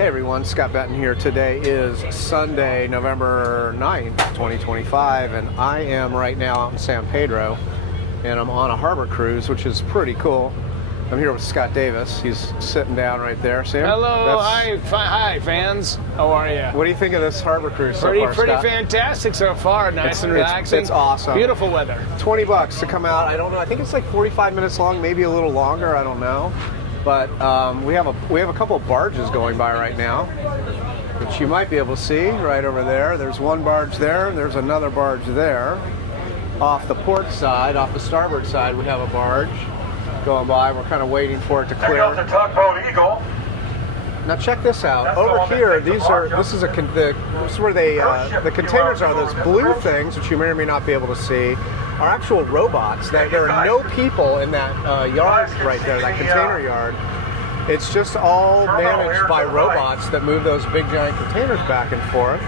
Hey everyone, Scott Benton here. Today is Sunday, November 9th, 2025, and I am right now out in San Pedro, and I'm on a harbor cruise, which is pretty cool. I'm here with Scott Davis. He's sitting down right there. See him? Hello, hi fans. How are you? What do you think of this harbor cruise so far, Pretty Scott? fantastic so far. Nice and relaxing. It's awesome. Beautiful weather. $20 to come out. I don't know. I think it's like 45 minutes long, maybe a little longer. I don't know. But we have a couple of barges going by right now, which you might be able to see right over there. There's one barge there, and there's another barge there. Off the port side, off the starboard side, we have a barge going by. We're kind of waiting for it to clear. There goes the tugboat Eagle. Now check this out. Over here, this is where the containers are. Those blue things, which you may or may not be able to see, are actual robots. There are no people in that yard right there, that container yard. It's just all managed by robots that move those big giant containers back and forth.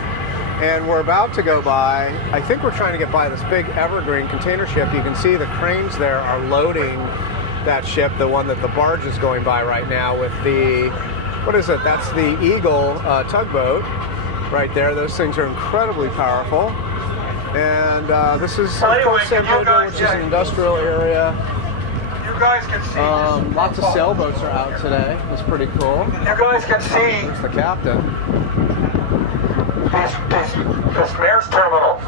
And we're about to go by, I think we're trying to get by this big evergreen container ship. You can see the cranes there are loading that ship, the one that the barge is going by right now with the, what is it? That's the Eagle tugboat right there. Those things are incredibly powerful. And this is, of course, San Pedro, which is an industrial area. You guys can see. Lots of sailboats are out today. It's pretty cool. You guys can see. There's the captain. This mayor's terminal.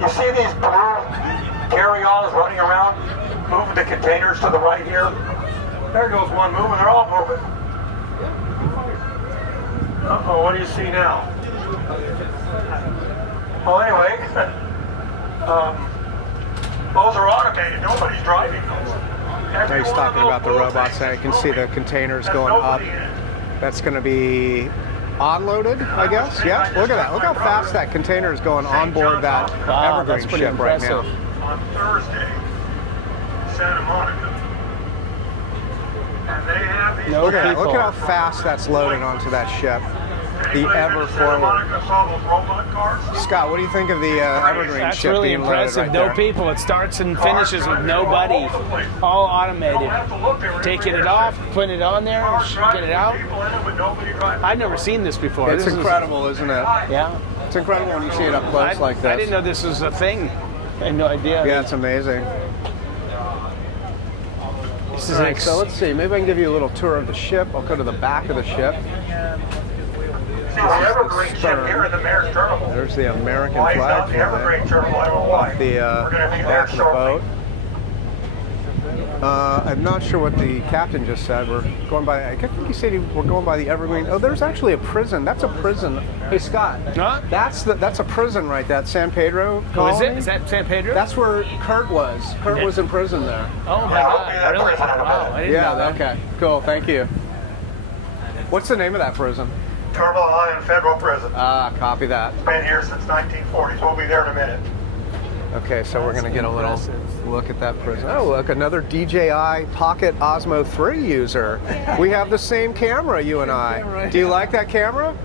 You see these blue carry-ons running around, moving the containers to the right here? There goes one moving. They're all moving. Uh-oh, what do you see now? Well, anyway, those are automated. Nobody's driving those. Now he's talking about the robots there. You can see the containers going up. That's going to be unloaded, I guess. Yeah, look at that. Look how fast that container is going on board that evergreen ship right now. On Thursday, Santa Monica. And they have these. Look at how fast that's loading onto that ship. The Ever Forward. Scott, what do you think of the evergreen That's ship really being impressive. loaded right No there? people. It starts and finishes with nobody. All automated. Taking it off, putting it on there, getting it out. I've never seen this before. It's incredible, isn't it? Yeah. It's incredible when you see it up close like this. I didn't know this was a thing. I had no idea. Yeah, it's amazing. This is Alright, so let's see. Maybe I can give you a little tour of the ship. I'll go to the back of the ship. See the evergreen ship here in the mayor's terminal. There's the American Why is flag not the evergreen terminal? I don't know why. off the We're going to be there back of the shortly. boat. I'm not sure what the captain just said. We're going by, I think he said we're going by the Evergreen. Oh, there's actually a prison. That's a prison. Hey, Scott. Huh? That's a prison right there. San Pedro Oh, is colony. it? Is that San Pedro? That's where Kurt was. Kurt was in prison there. Oh my God! Really? Wow! I didn't know that. Okay. Cool. Thank you. What's the name of that prison? Terminal Island Federal Prison. Copy that. Been here since 1940s. We'll be there in a minute. Okay, so we're going to get a little look at that prison. Oh, look, another DJI Pocket Osmo 3 user. We have the same camera, you and I. Do you like that camera?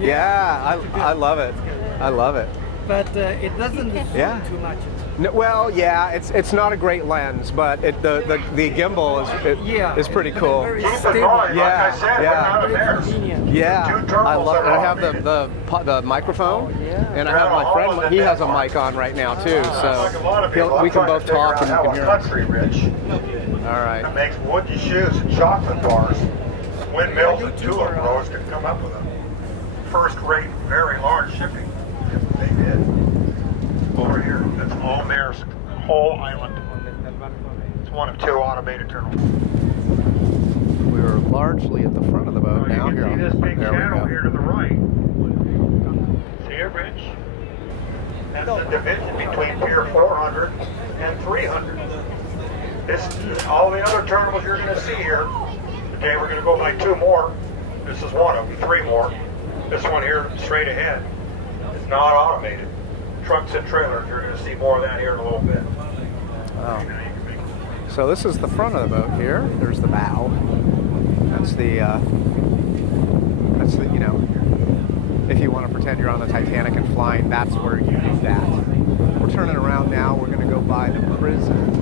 Yeah, I love it. I love it. But it doesn't zoom too much. No, well, yeah, it's not a great lens, but the gimbal is pretty cool. Very Keep it stable. going. Like Yeah, I said, yeah. we're not embarrassed. Convenient. Yeah, Two terminals I love it. are I have automated. the microphone, Oh, yeah. and I have my friend. He has a mic on right now too, Like a lot of people, so we I'm can trying both to figure talk out and you how can a hear us. country rich All right. that makes wooden shoes and chocolate bars, windmills and tulip growers can come up with a first-rate, very large shipping. They did. Over here, that's all mayor's whole island. It's one of two automated terminals. We were largely at the front of the boat now. You can see this big There we channel go. here to the right. See it, Rich? That's the division between Pier 400 and 300. All the other terminals you're going to see here. Today we're going to go by two more. This is one of them, three more. This one here, straight ahead, is not automated. Trucks and trailers, you're going to see more of that here in a little bit. Oh. So this is the front of the boat here. There's the bow. That's the if you want to pretend you're on the Titanic and flying, that's where you do that. We're turning around now. We're going to go by the prison.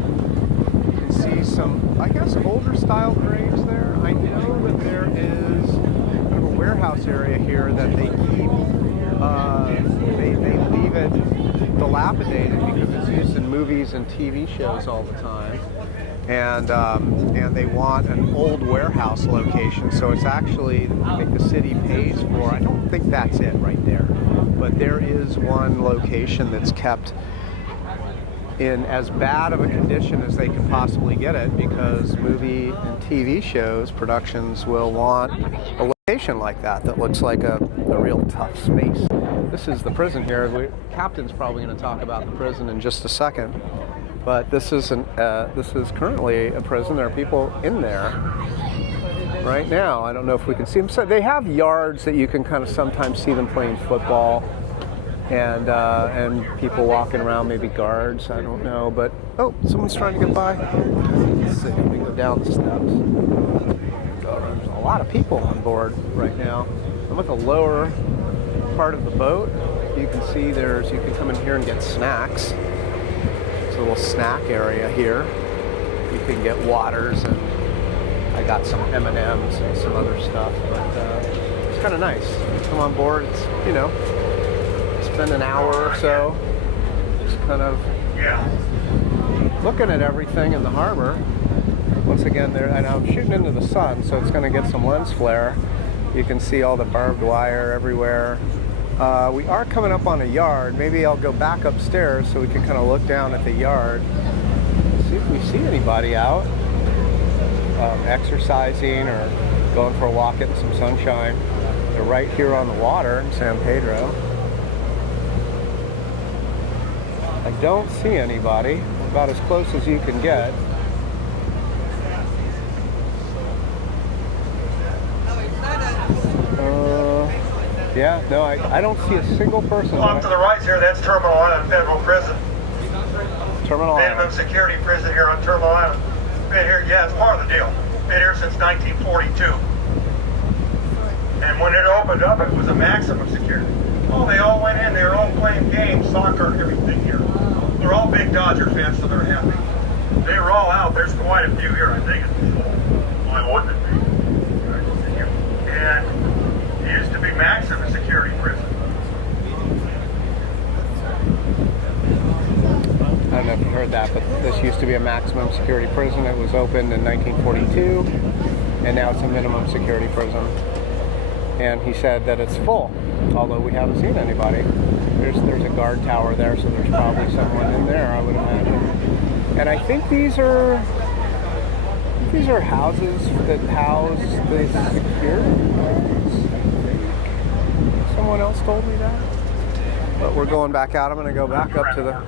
You can see some, I guess, older style graves there. I know that there is warehouse area here that they keep. They leave it dilapidated because it's used in movies and TV shows all the time, and they want an old warehouse location. So it's actually, I think the city pays for. I don't think that's it right there, but there is one location that's kept in as bad of a condition as they can possibly get it, because movie and TV shows productions will want a location like that looks like a real tough space. This is the prison here. Captain's probably going to talk about the prison in just a second, but this is currently a prison. There are people in there right now. I don't know if we can see them. So they have yards that you can kind of sometimes see them playing football. And people walking around, maybe guards, I don't know, but oh, someone's trying to get by. Let's see, we go down the steps. There's a lot of people on board right now. I'm at the lower part of the boat. You can see you can come in here and get snacks. It's a little snack area here. You can get waters, and I got some M&Ms and some other stuff, but it's kind of nice. You come on board, it's, spend an hour or so just kind of looking at everything in the harbor. Once again, and I'm shooting into the sun, so it's going to get some lens flare. You can see all the barbed wire everywhere. We are coming up on a yard. Maybe I'll go back upstairs so we can kind of look down at the yard, see if we see anybody out exercising or going for a walk, getting some sunshine. They're right here on the water in San Pedro. I don't see anybody. About as close as you can get. Yeah, no, I don't see a single person. Off to the right here, that's Terminal Island Federal Prison. Terminal Minimum Island. security prison here on Terminal Island. Been here, yeah, it's part of the deal. Been here since 1942. And when it opened up, it was a maximum security. Oh, they all went in. They were all playing games, soccer, everything here. They're all big Dodger fans, so they're happy. They were all out. There's quite a few here, I think. Why wouldn't it be? And it used to be maximum security prison. I don't know if you heard that, but this used to be a maximum security prison. It was opened in 1942, and now it's a minimum security prison. And he said that it's full, although we haven't seen anybody. There's a guard tower there, so there's probably someone in there, I would imagine. And I think these are houses that house the security guards. Someone else told me that. But we're going back out. I'm going to go back up to the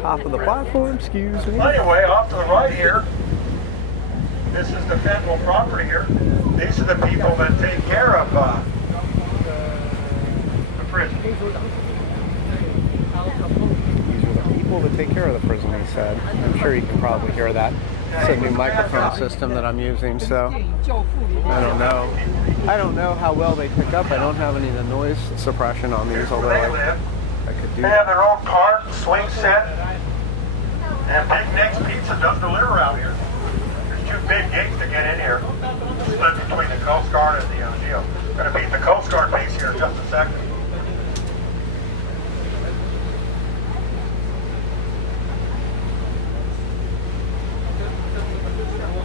top of the platform. Excuse me. Anyway, off to the right here, this is the federal property here. These are the people that take care of the prison. These are the people that take care of the prison, he said. I'm sure you can probably hear that. It's a new microphone system that I'm using, so I don't know how well they pick up. I don't have any of the noise suppression on these, although I could do They have that. their own cart, swing set, and Big Nick's Pizza does deliver out here. There's two big gates to get in here, split between the Coast Guard and the jail. Going to meet the Coast Guard base here in just a second.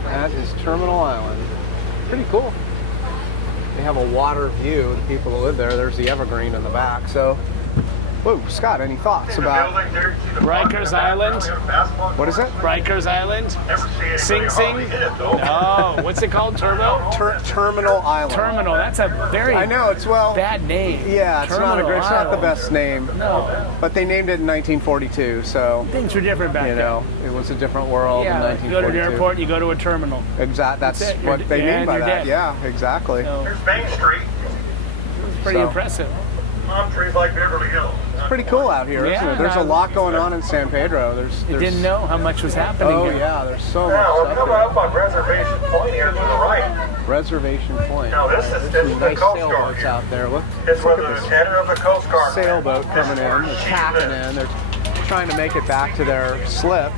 That is Terminal Island. Pretty cool. They have a water view. The people that live there, there's the evergreen in the back. So, whoa, Scott, any thoughts about Rikers Island? what is it? Rikers Island? Sing Sing? No, what's it called? Turbo? Terminal Island. Terminal. That's a very I know, it's bad name. Yeah, it's not Terminal it's not the Island. best name. No. But they named it in 1942, so Things were different back then. it was a different world in Yeah, like you go to 1942. the airport, you go to a terminal. Exactly. That's That's it. what You're they mean and by you're that. dead. Yeah, exactly. So, There's Main Street, it's pretty So- impressive. palm trees like Beverly Hills. Pretty cool out here, isn't Yeah, it? There's a lot going on in San Pedro. There's Didn't know how much was happening Oh here. yeah, there's so Yeah, we're much coming stuff up on Reservation Point here to the right. here. Reservation Point. Now, this is There's some the nice Coast Guard sailboats here. out there. Look, It's look where the at this lieutenant of the Coast Guard. sailboat This coming is in. where They're she tacking lives. in. They're trying to make it back to their slip.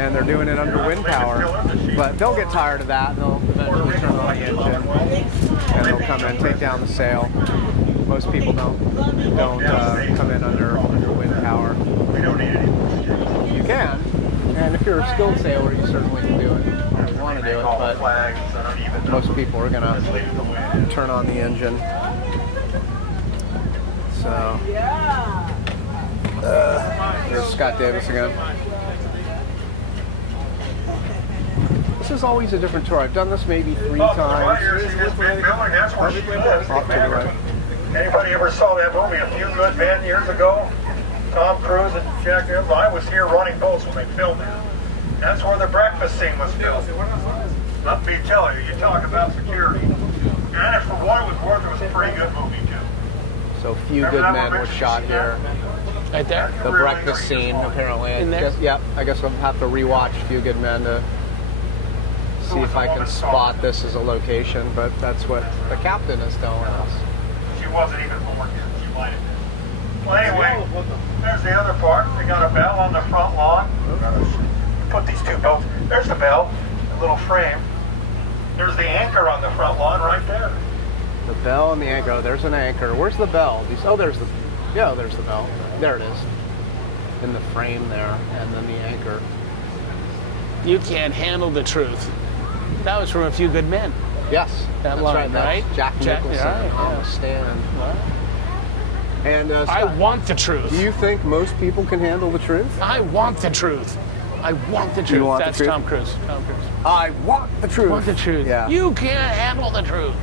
and they're doing it under wind power. But they'll get tired of that, and they'll eventually turn on the engine, and they'll come in, take down the sail. Most people don't come in under wind power. We don't need any. You can, and if you're a skilled sailor, you certainly can do it. You want to do it, but most people are gonna turn on the engine. So there's Scott Davis again. This is always a different tour. I've done this maybe 3 times. Here's Ben Miller. That's where she lives. Off to the right. Anybody ever saw that movie, A Few Good Men, years ago? Tom Cruise and Jack Nicholson. I was here running boats when they filmed it. That's where the breakfast scene was filmed. Let me tell you, you talk about security. And if for what it was worth, it was a pretty good movie, too. So Few Good Men was shot here. Right there. The breakfast scene, apparently. In there? I guess I'll have to rewatch Few Good Men to see if I can spot this as a location, but that's what the captain is telling us. She wasn't even born yet. She might have been. Well, anyway, there's the other part. They got a bell on the front lawn. Put these 2 boats. There's the bell, the little frame. There's the anchor on the front lawn right there. The bell and the anchor. Oh, there's an anchor. Where's the bell? There's the bell. There it is. In the frame there, and then the anchor. You can't handle the truth. That was from A Few Good Men. Yes, That that's line, right. That's right? Jack Nicholson yeah, on yeah. the stand. And I Scott, want the truth. do you think most people can handle the truth? I want the truth. I want the truth. You want the That's truth? Tom Cruise. Tom Cruise. I want the truth. I want the truth. Yeah. You can't handle the truth.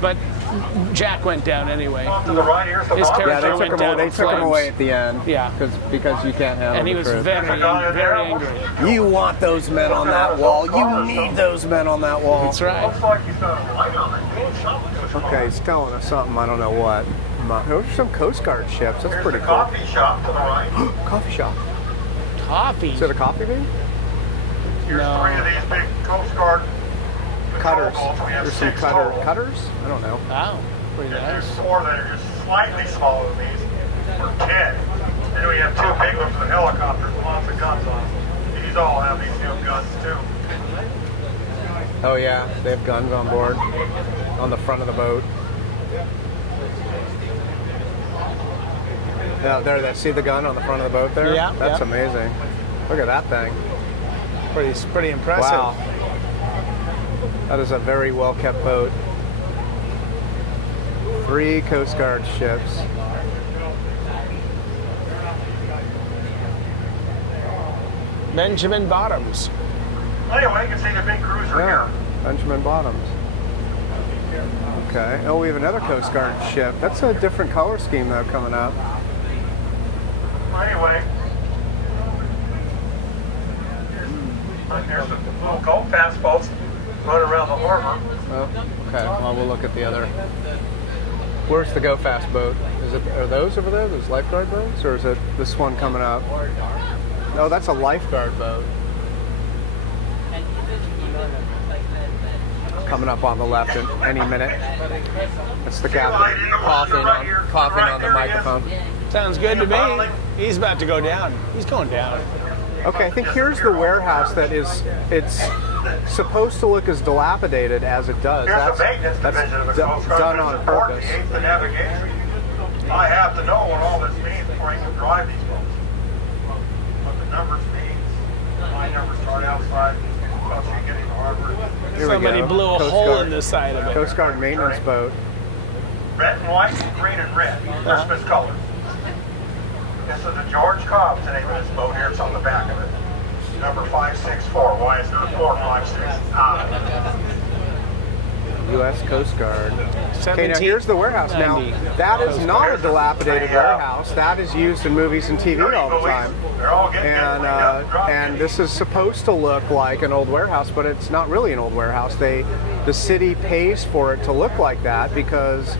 But Jack went down anyway. Off to the right, here's the His bottom. character Yeah, went down they in took him flames. away at the end. Yeah. because you can't handle And he the was truth. very, very angry. You want those men on that wall. You need those men on that wall. That's right. Looks like he's got a light on it. Doing something to his car. Okay, he's telling us something. I don't know what. Those are some Coast Guard ships. That's Here's pretty the cool. coffee shop to the right. Coffee shop. Coffee. Is it a coffee bean? Here's No. 3 of these big Coast Guard Cutters. patrol boats. We have There's some 6 total. cutters? I don't know. Wow. Pretty And there's nice. 4 that are just slightly smaller than these. For 10. And then we have 2 big ones for the helicopters with lots of guns on them. These all have these new guns too. Oh yeah, they have guns on board on the front of the boat. Yeah, there. See the gun on the front of the boat there? Yeah, That's yeah. amazing. Look at that thing. Pretty impressive. Wow. That is a very well kept boat. 3 Coast Guard ships. Benjamin Bottoms. Anyway, you can see the big cruiser Yeah, here. Benjamin Bottoms. Okay. Oh, we have another Coast Guard ship. That's a different color scheme though coming up. Anyway. There's the little go fast boats running around the harbor. Oh, okay. Well, we'll look at the other. Where's the Go Fast boat? Are those over there? Those lifeguard boats, or is it this one coming up? No, that's a lifeguard boat. Coming up on the left in any minute. That's the captain coughing on the microphone. Sounds good to me. He's about to go down. He's going down. Okay, I think here's the warehouse that it's supposed to look as dilapidated as it does. Here's the maintenance division of the Coast Guard. done on purpose. The navigation. I have to know what all this means before I can drive these boats. What the numbers mean. My numbers start outside. Once you get in the harbor. Here we Somebody go. blew a Coast hole Guard. in the side of it. Coast Guard maintenance boat. Red and white, green and red. Christmas colors. This is the George Cobb's the name of this boat here. It's on the back of it. Number 564. Why is there 456? U.S. Coast Guard. Okay, now 1790. here's the warehouse. Now, that is not a dilapidated warehouse. That is used in movies and TV all the time. They're all getting And this is supposed to look like an old warehouse, but it's not really an old warehouse. The city pays for it to look like that because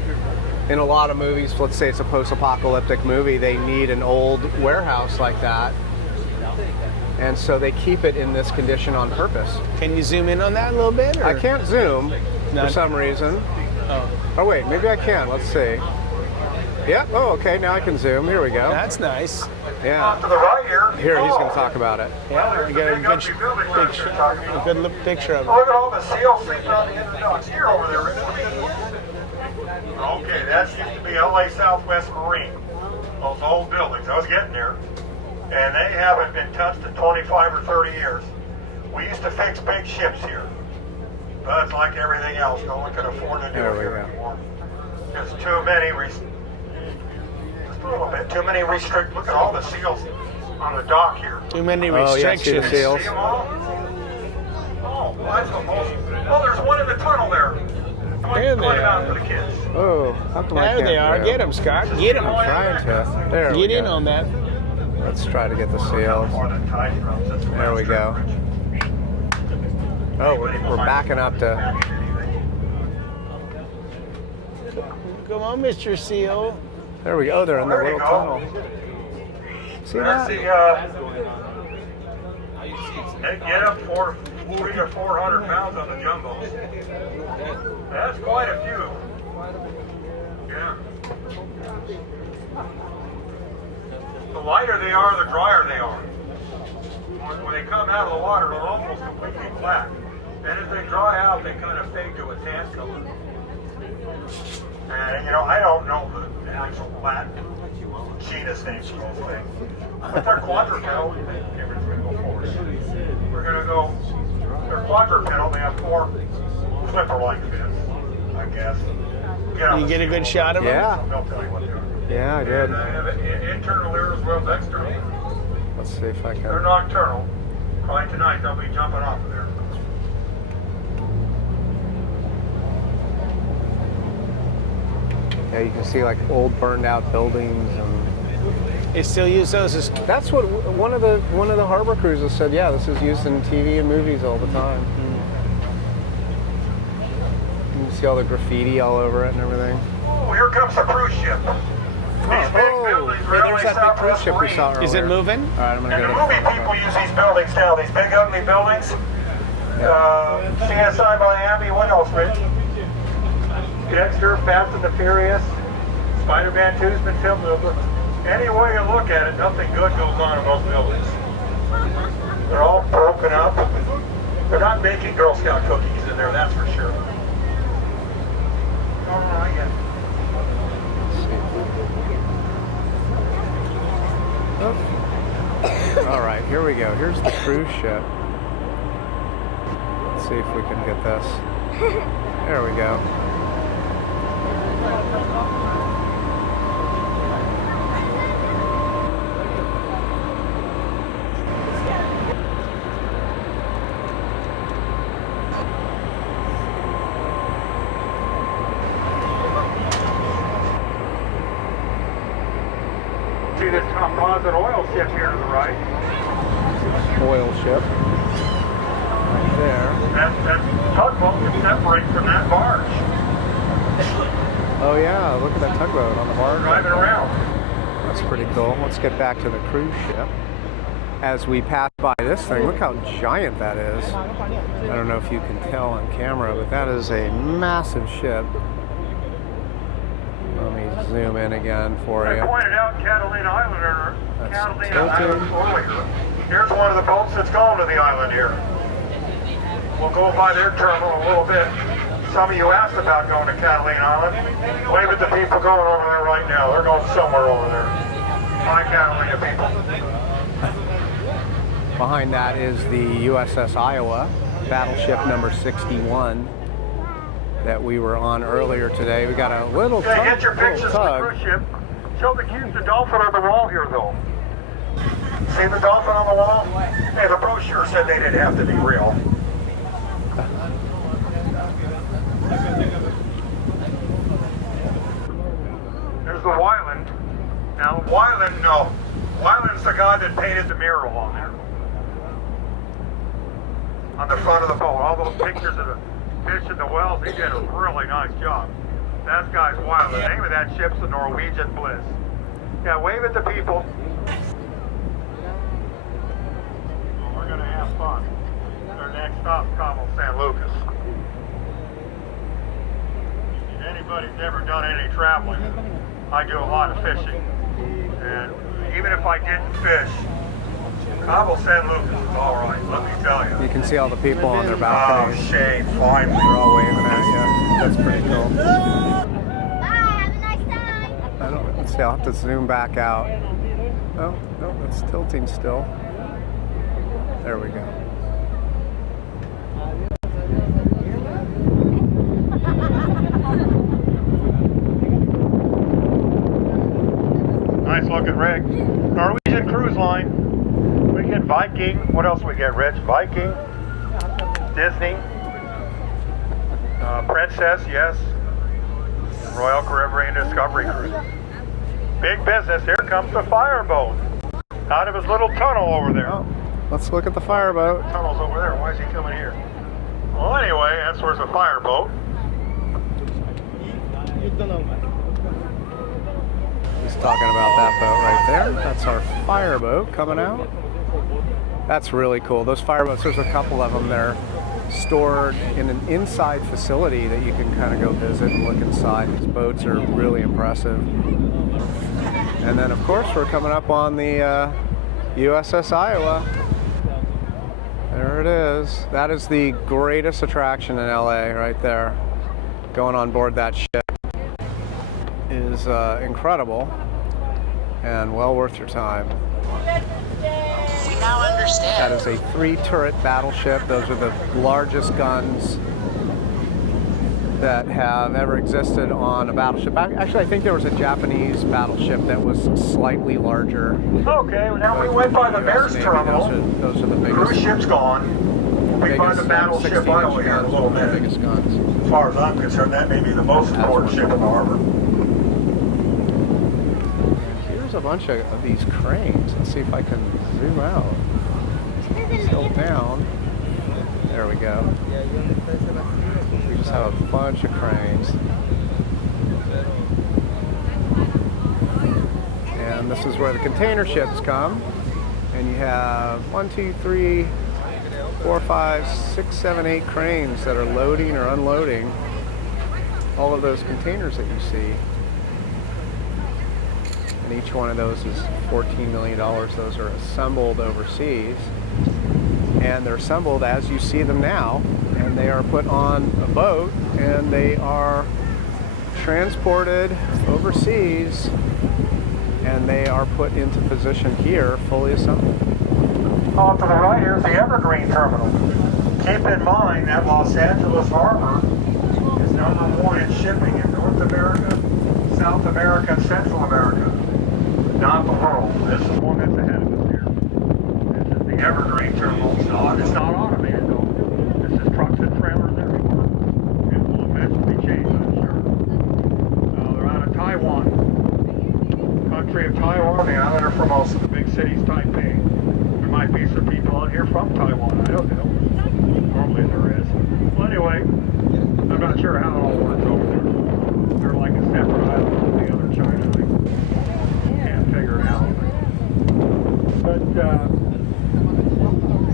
in a lot of movies, let's say it's a post-apocalyptic movie, they need an old warehouse like that. And so they keep it in this condition on purpose. Can you zoom in on that a little bit? Or? I can't zoom for None? some reason. Oh. Oh wait, maybe I can. Let's see. Yeah. Oh, okay. Now I can zoom. Here we go. That's nice. Yeah. To the right here. Here, he's going to talk about it. Yeah, you get a good picture of it. Look at all the seals sitting on the end of the docks here over there. Okay, that used to be LA Southwest Marine. Those old buildings. I was getting there. And they haven't been touched in 25 or 30 years. We used to fix big ships here. But it's like everything else. No one can afford to do it here anymore. There's too many just a little bit. Too many restrict. Look at all the seals on the dock here. Too many Oh, yeah, restrictions. see the seals. See them all? Oh, that's almost. Oh, there's one in the tunnel there. There they Point it out are. for the kids. Oh, how come I There can't they are. zoom? Get them, Scott. Get them. I'm trying to. There we Get in go. on that. Let's try to get the seals. There we go. Oh, we're backing up to. Come on, Mr. Seal. There we go. Oh, they're in the There you little go. tunnel. See That's that? they get up 300 to 400 pounds on the jumbos. That's quite a few. Yeah. The lighter they are, the drier they are. When they come out of the water, they're almost completely black. And as they dry out, they kind of fade to a tan color. And, you know, I don't know the actual black genus names for those things. But they're quadrupedal. Cameron's going to go forward. We're going to go, they're quadrupedal. They have 4 flipper-like fins, I guess. You get a good shot of them? Yeah. They'll tell you what they are. Yeah, I And did. they have an internal ear as well as external. Let's see if I They're can. nocturnal. Probably tonight they'll be jumping off of there. Yeah, you can see like old burned out buildings and They still use those as. that's what one of the harbor cruises said. Yeah, this is used in TV and movies all the time. You can see all the graffiti all over it and everything. Oh, here comes the cruise ship. These big buildings hey, are there's LA that big cruise Southwest ship we Marine. saw earlier. Is it moving? All right, I'm gonna And go the to movie front. people use these buildings now, these big ugly buildings. CSI Miami, what else, Rich? Dexter, Fast and the Furious, Spider-Man 2's been filmed. Any way you look at it, nothing good goes on in those buildings. They're all broken up. They're not making Girl Scout cookies in there, that's for sure. All right, yeah. All right, here we go. Here's the cruise ship. Let's see if we can get this. There we go. See this composite oil ship here to the right? Oil ship. Right there. That tugboat can separate from that barge. Oh yeah, look at that tugboat on the barge. Driving around. That's pretty cool. Let's get back to the cruise ship. As we pass by this thing, look how giant that is. I don't know if you can tell on camera, but that is a massive ship. Let me zoom in again for I you. pointed out Catalina Island That's Catalina tilted. Island earlier. Here's one of the boats that's going to the island here. We'll go by their terminal a little bit. Some of you asked about going to Catalina Island. Wave at the people going over there right now. They're going somewhere over there. Hi, Catalina people. Behind that is the USS Iowa, battleship number 61 that we were on earlier today. We got a little Okay, tug. get your pictures of the tug. cruise ship. Show the kids the dolphin on the wall here, though. See the dolphin on the wall? Hey, the brochure said they didn't have to be real. There's the Wyland. Now, Wyland, no. Wyland's the guy that painted the mural on there. On the front of the boat. All those pictures of the fish in the wells, he did a really nice job. That guy's Wyland. The name of that ship's the Norwegian Bliss. Yeah, wave at the people. Well, we're going to have fun. Our next stop, Cabo San Lucas. If anybody's ever done any traveling, I do a lot of fishing. And even if I didn't fish, Cabo San Lucas is all right, let me tell you. You can see all the people on their Oh, balconies. Shane, finally. They're all waving at you. That's pretty cool. Bye, have a nice time. Let's see, I'll have to zoom back out. Oh, no, it's tilting still. There we go. Nice looking rig. Norwegian Cruise Line. We get Viking. What else we get, Rich? Viking. Disney. Princess, yes. Royal Caribbean Discovery Cruise. Big business. Here comes the fireboat. Out of his little tunnel over there. Oh, let's look at the fireboat. Tunnel's over there. Why is he coming here? Well, anyway, that's where's the fireboat. He's talking about that boat right there. That's our fireboat coming out. That's really cool. Those fireboats, there's a couple of them. They're stored in an inside facility that you can kind of go visit and look inside. These boats are really impressive. And then, of course, we're coming up on the USS Iowa. There it is. That is the greatest attraction in LA right there. Going on board that ship is incredible and well worth your time. We now understand. That is a 3-turret battleship. Those are the largest guns that have ever existed on a battleship. Actually, I think there was a Japanese battleship that was slightly larger. Okay, well now we went by the Bears Navy, terminal. Those are the biggest. Cruise ship's gone. We'll be by the battleship Iowa here in a little bit. Biggest guns. As far as I'm concerned, that may be the most important ship in the harbor. Here's a bunch of these cranes. Let's see if I can zoom out. Tilt down. There we go. We just have a bunch of cranes. And this is where the container ships come. And you have 1, 2, 3, 4, 5, 6, 7, 8 cranes that are loading or unloading all of those containers that you see. And each one of those is $14 million. Those are assembled overseas. And they're assembled as you see them now. And they are put on a boat and they are transported overseas and they are put into position here, fully assembled. Off to the right, here's the Evergreen Terminal. Keep in mind that Los Angeles Harbor is #1 in shipping in North America, South America, and Central America. Not the world. This is the one that's ahead of us here. This is the Evergreen Terminal. It's not automated though. This is trucks and trailers everywhere. It will eventually change, I'm sure. They're out of Taiwan. Country of Taiwan, the island of Formosa, the big city's Taipei. There might be some people out here from Taiwan, I don't know. Normally there is. Well, anyway, I'm not sure how it all works over there. They're like a separate island from the other China. I can't figure it out. But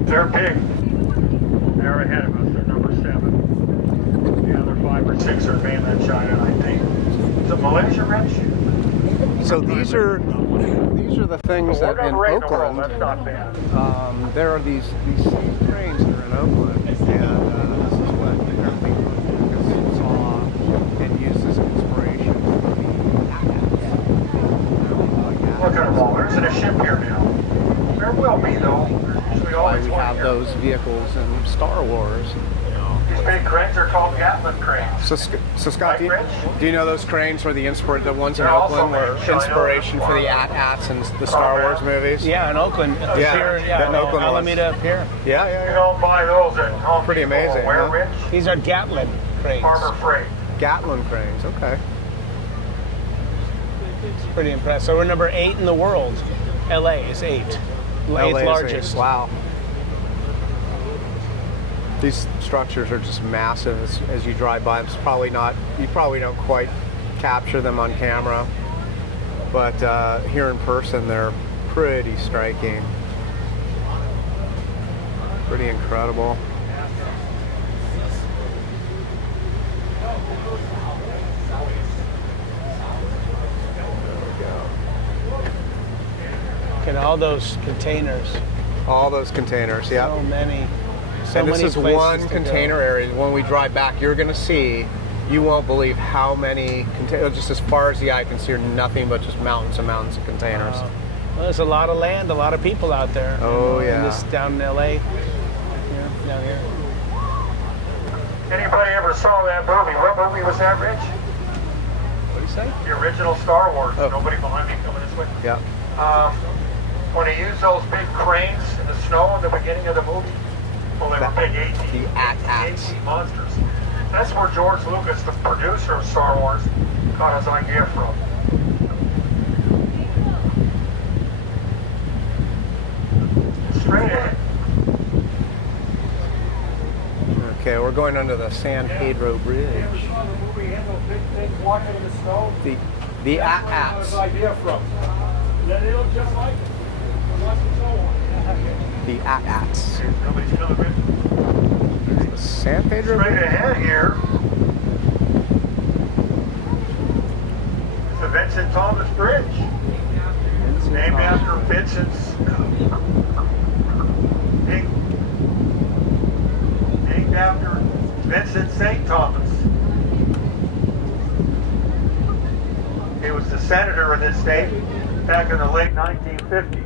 they're big. They're ahead of us. They're #7. The other 5 or 6 are mainland China, I think. Is it Malaysia, Rich? So these are the things that in Oakland, That's not bad. there are these same cranes that are in Oakland, and this is what apparently Lucas saw and used as inspiration for Look at them all. There isn't a ship here now. There will be, though. There's usually why always we one have here. those vehicles in Star Wars. These big cranes are called Gatlin cranes. So Scott, do you know those cranes were the ones in They're also Oakland were made in China. inspiration for the AT-ATs and the Star Wars movies? Yeah, in Oakland. Yeah, Pier, that in Oakland was. Alameda Pier. Yeah. You don't buy those at Home Pretty Depot or amazing, Where, huh? Rich? These are Gatlin cranes. Harbor Freight. Gatlin cranes, okay. It's pretty impressive. So we're number 8 in the world. LA is 8. LA Eighth is largest. Wow. These structures are just massive as you drive by them. You probably don't quite capture them on camera, but here in person they're pretty striking. Pretty incredible. Look at all those containers. All those containers, yeah. So many. So And this many is places one to container area. When we drive back, you're going to see, you won't believe how many containers, just as far as the eye can see, are nothing but just mountains and mountains of containers. Well, there's a lot of land, a lot of people out there. Oh, yeah. In this down in LA. Here, down here. Anybody ever saw that movie? What movie was that, Rich? What do you say? The original Star Wars. Oh. Nobody behind me coming this way. Yeah. When they used those big cranes in the snow in the beginning of the movie, well, they were big The AT-ATs. AT monsters. That's where George Lucas, the producer of Star Wars, got his idea from. Straight ahead. Okay, we're going under the San Pedro Bridge. Movie and those big things walking in the snow. The AT-ATs. Idea from. Yeah, they look just like it. Watch the snow. The AT-ATs. Nobody's coming in. The San Pedro Straight Bridge. ahead here is the Vincent Thomas Bridge, named after Vincent's named after Vincent St. Thomas. He was the senator of this state back in the late 1950s.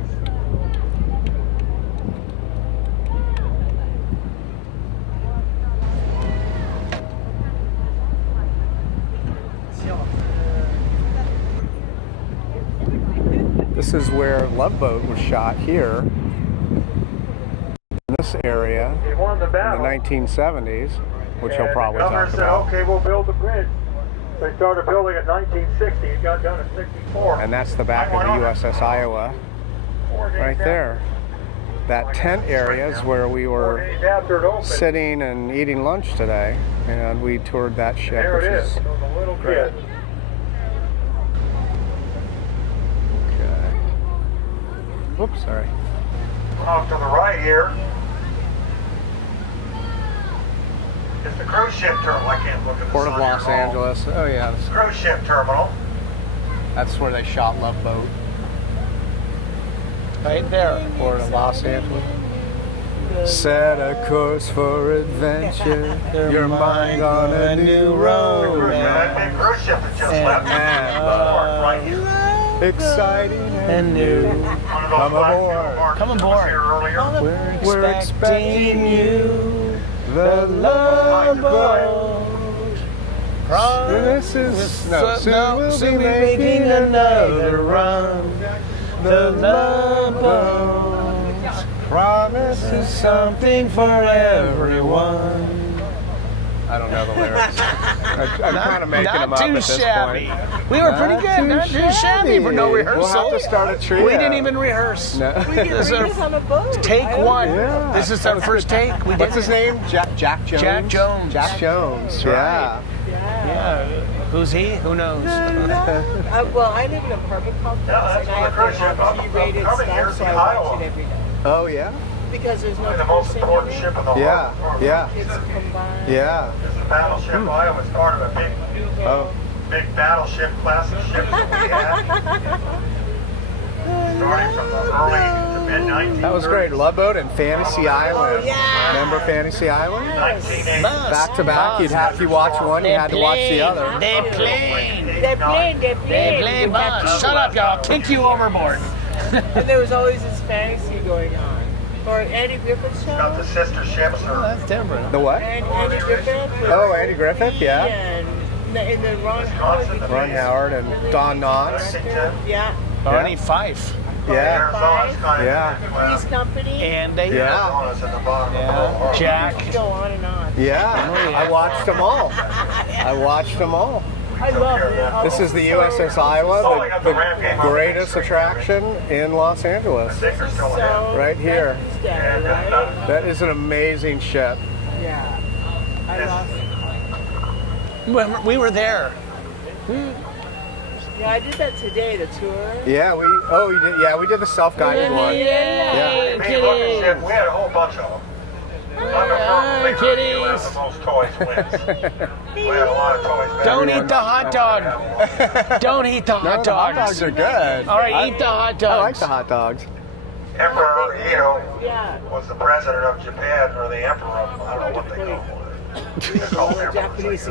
This is where Love Boat was shot here, in this area, He won the in the battle. 1970s, which he'll And probably the governor talk said, about. okay, we'll build the bridge. They started building in 1960. It got done in 64. And that's the back of the USS Iowa, 4 days right after- there. That tent area is where we 4 were days after it opened, sitting and eating lunch today, and we toured that ship, there which it is is. It was a little great. kid. Okay. Whoops, sorry. Off to the right here is the cruise ship terminal. I can't look at the Port of sun here Los at all. Angeles. Oh yeah, Cruise ship terminal. that's where they shot Love Boat. Right there. Port of Los Angeles. Set a course for adventure. Your mind on a new road. That big cruise ship that just And- left. Parked right here. Exciting And new. One of those Come black aboard. fuel barges Come that was aboard. here earlier. We're expecting you. The Love Boat. This is no, soon we'll be making another run. The Love Boat promises something for everyone. I don't know the lyrics. I'm kind of making them Not up too at this shabby. point. We were pretty good. Not too shabby for no rehearsal. We'll have to start a trio. We didn't even rehearse. No. This is our take one. Yeah. This is our first take. We What's did his name? Jack Jones? Jack Jones. Jack Jones. right. Yeah. Yeah. Who's he? Who knows? Well, I live in an apartment complex, Yeah, that's and I where the cruise ship. have to have G-rated Coming here stuff, is so the I watch Iowa. it every day. Oh yeah. Because there's no Probably the most cursing important in it. ship in the Yeah. world. Yeah. It's combined. Yeah. This is Battleship Iowa. It's part of a Oh. big battleship class of ships that we had. Starting from the early to mid 1930s. That was great. Love Boat and Fantasy Island. Oh, yeah. Remember Fantasy Island? 1980s. Back to back, you'd have, if you watch one, you had to watch the other. They played. They're playing. They play bus. Shut up, y'all. I'll kick you overboard. And there was always this fantasy going on. Or Andy Griffith Got the show. sister ships. Or That's different. The what? Andy Griffith. Oh, Andy Griffith, yeah. And in the Ron Howard. Ron Howard and Don Knotts. Yeah. Barney Fife. Yeah. Arizona's kind of Yeah. Three's Company. And they. Yeah. Arizona's in the bottom Yeah. of the world. Jack. Go on and on. Yeah. I watched them all. I watched them all. I love it. This is the USS Iowa, the greatest attraction in Los Angeles. Stickers still in. So Right here. There, right? That is an amazing ship. Yeah. I lost it. We were there. Yeah, I did that today, the tour. Yeah, you did. Yeah, we did the self-guided one. Yeah. Me looking ship, we had a whole bunch of them. I'm a on, kitties. Who has the most toys wins. We had a lot of toys back Don't then. eat the hot dog. Don't eat the No, hot the hot dogs. dogs are good. All right, eat the hot dogs. I like the hot dogs. Emperor Ito Yeah. was the president of Japan, or the emperor of, I don't know what they call it. They call it Japanese.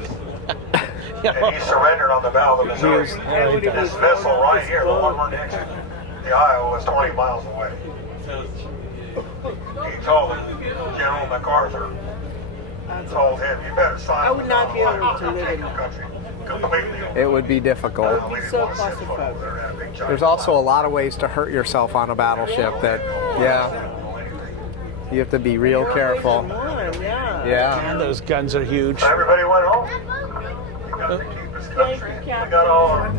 And he surrendered on the Battle of the Missouri. This vessel right here, the one we're next to, the Iowa, was 20 miles away. He told General MacArthur, told him, you better sign. I would not be able to live in your country completely. It would be difficult. We didn't so want to send folks claustrophobic. there to have big giant There's also a lot of ways to hurt yourself on a battleship that, yeah, you have to be real careful. Yeah. Yeah. And those guns are huge. Everybody went home. You got to keep this country. We got all our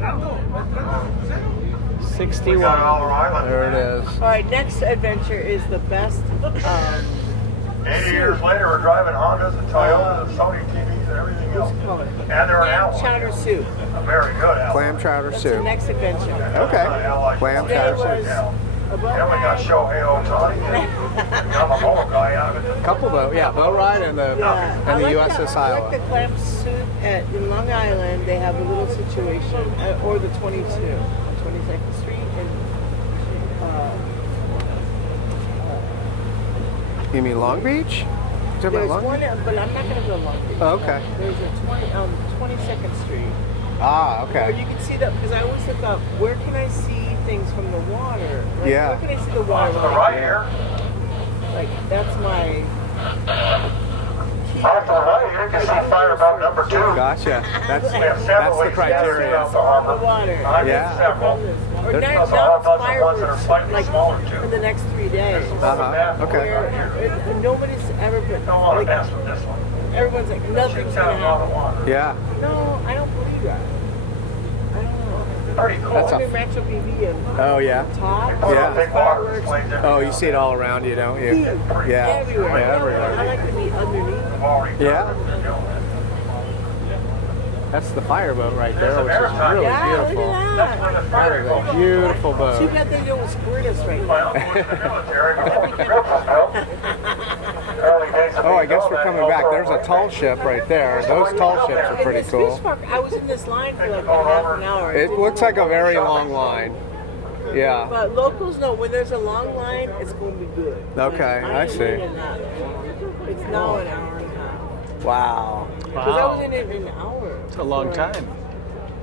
61. islands. There it is. All right, next adventure is the best. 80 years later, we're driving Hondas and Toyotas and Sony TVs and everything else. Call it And they're an clam ally. chowder soup. A very good ally. Clam chowder That's the soup. next adventure. Okay. Clam There chowder was soup. a boat Then we got ride. Shohei Ohtani and Yamamoto guy out of it. Couple boat, yeah, boat ride and the Yeah. I like USS I like Iowa. the clam soup in Long Island. They have a little situation, or the 22, 22nd Street, and You mean Long Beach? You talking there's about Long one, Beach? but I'm not going to go Long Beach. Oh, okay. There's a 22nd Street. Ah, Or okay. you can see that, because I always look up, where can I see things from the water? Like, Yeah. Where can I see the Off water? to the right here. Like, that's my key. Off to the right here, you can see Fireboat number 2. Gotcha. That's We have several the ways to get criteria. around the harbor. The water. I mean, Yeah. several. Or There's now also a whole it's bunch of ones that are fireworks, slightly like, smaller, too. for the next 3 days. Okay. Where nobody's ever been, Don't want to like, mess with this one. everyone's like, nothing's Shoots gonna out a lot of happen. water. Yeah. No, I don't believe that. I don't know. Pretty cool. That's I'm a- in Rancho BV and Oh, yeah. top, Yeah. Big water fireworks, displays everywhere. Oh, you see it all around you, don't you? Yeah. everywhere. Yeah, I everywhere. like to be underneath. We've already done Yeah. what we're doing. That's the fireboat right There's there, a which is maritime. really Yeah, look beautiful. at That's that. where the That fire is goes. a beautiful Too boat. bad they don't squirt us right Well, now. of course, the military, before the ship was built, early days of Oh, I being guess built, we're they coming had back. no There's a program. tall ship right there. Those tall ships are In pretty this cool. fish park, I was in this line for like a half an hour. It looks like a very long line. Yeah. But locals know when there's a long line, it's going to be good. Okay, I ain't see. waiting that. It's now an hour and a half. Wow. Because I was in it in an hour. It's a long time.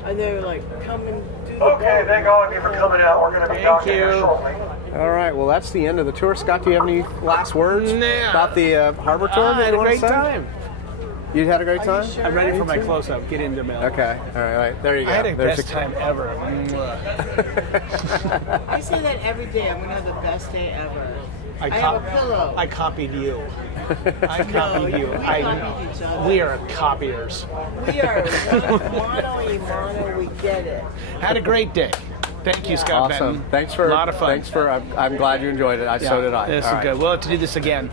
And they're like, come and do the Okay, boat. thank all of you for coming out. We're going to be Thank docking here you. shortly. All right. Well, that's the end of the tour. Scott, do you have any last words Nah. about the harbor tour? I that had you a wanna great say? time. You had a great time? I'm ready for my Me too. close-up. Get into mail. Okay. All right. There you go. I had a There's best time ever. I say that every day. I'm going to have the best day ever. I cop- have a pillow. I copied you. I No, copied you. we copied each other. We are copiers. We are mono y mono. We get it. Had a great day. Thank you, Scott Awesome. Benton. Thanks for. a lot of fun. I'm glad you enjoyed it. So did I. This All is right. good. We'll have to do this again.